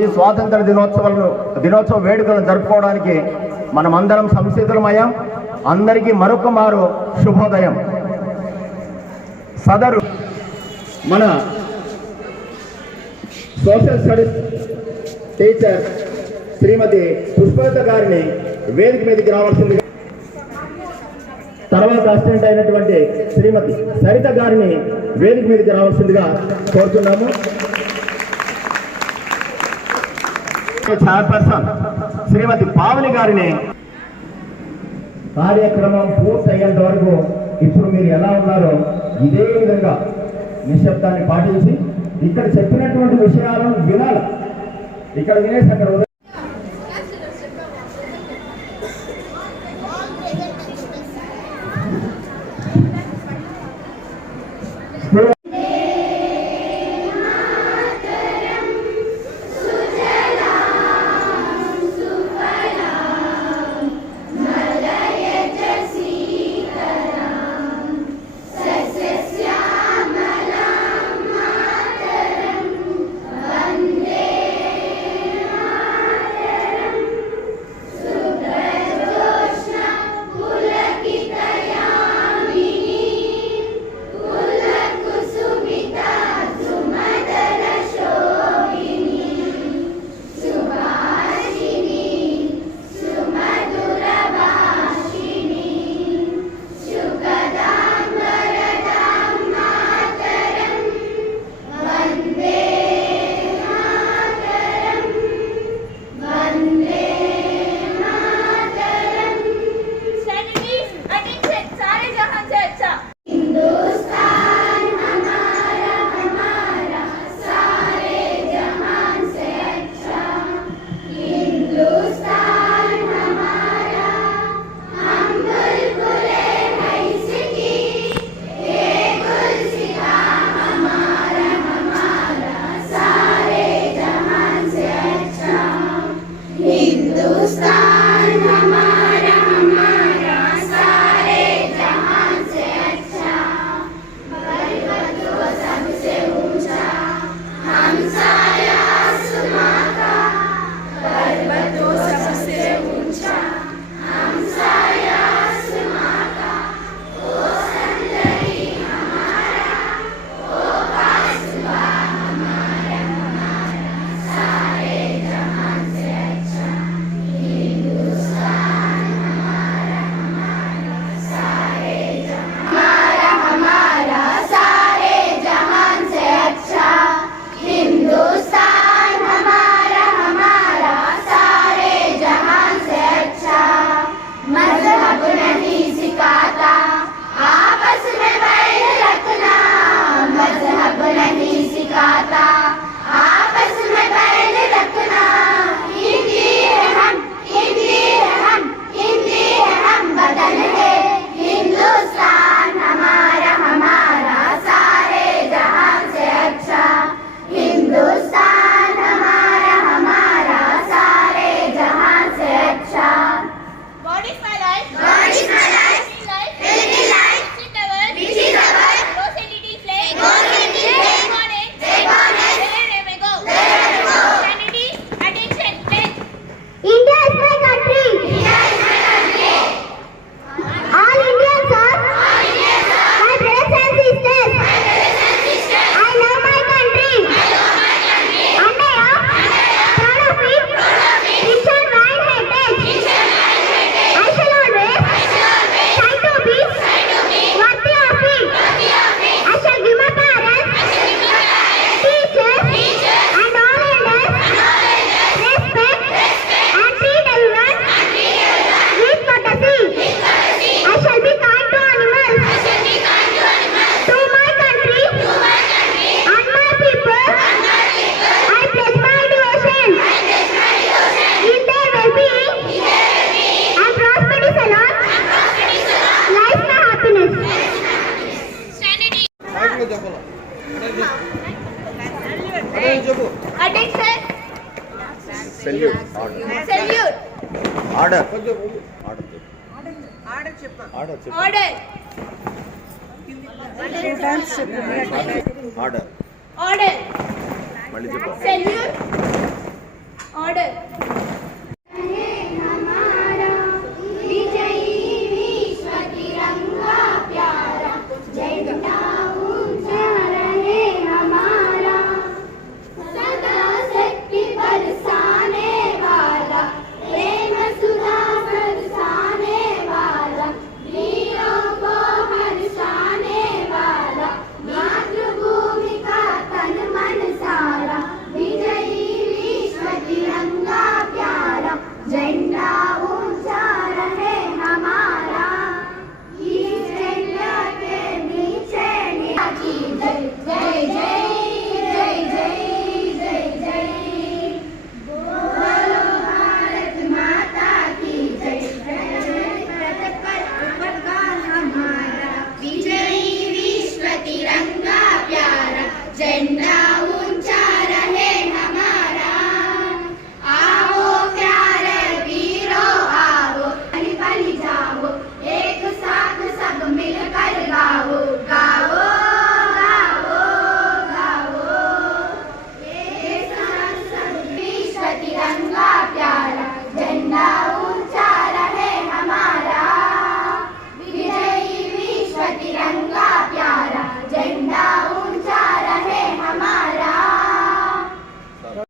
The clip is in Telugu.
ఈ స్వాతంత్ర దినోత్సవాలను దినోత్సవ వేడుకలను జరుపుకోవడానికి మనమందరం సంసిద్ధులమయ్యాం అందరికీ మరొక మారు శుభోదయం. సదరు మన social studies teacher Shrimati Pushpatha గారిని వేదిక మీదకి రావాల్సింది. తర్వాత అసిస్టెంట్ అయినటువంటి శ్రీమతి సరిత గారిని వేదిక మీదకి రావాల్సిందిగా కోరుతున్నాము. చైర్పర్సన్ శ్రీమతి పావని గారిని. కార్యక్రమం పూర్తయ్యేంత వరకు ఇప్పుడు మీరు ఎలా ఉన్నారో ఇదే విధంగా నిశ్శబ్దాన్ని పాటించి ఇక్కడ చెప్పినటువంటి విషయాలను వినాలి. ఇక్కడ వినేసి అక్కడ ఆర్డర్ ఆర్డర్ మళ్ళీ చెప్పు. ఆర్డర్